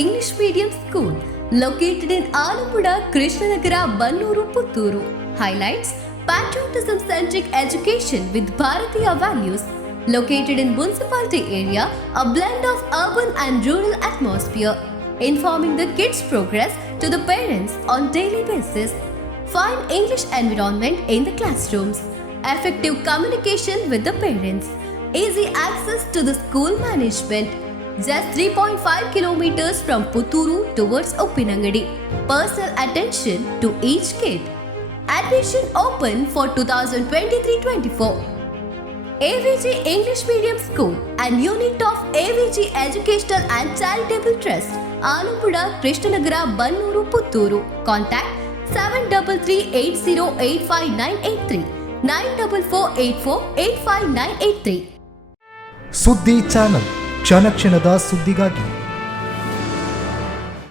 English Medium School located in Arlapadavu, Nagara, Mudnooru, Puttur. Highlights: patriotism-centric education with Bharatiya values. Located in municipality area, a blend of urban and rural atmosphere. Informing the kids' progress to the parents on daily basis. Fine English environment in the classrooms. Effective communication with the parents. Easy access to the school management. Just 3.5 kilometers from Puttur towards Uppinangady. Personal attention to each kid. Admission open for 2023-24. AVG English Medium School and unit of AVG Educational and Charitable Trust, Arlapadavu, Nagara, Mudnooru, Puttur. Contact 7338085983 9448485983. ಸುದ್ದಿ channel ಕ್ಷಣ ಕ್ಷಣದ ಸುದ್ದಿಗಾಗಿ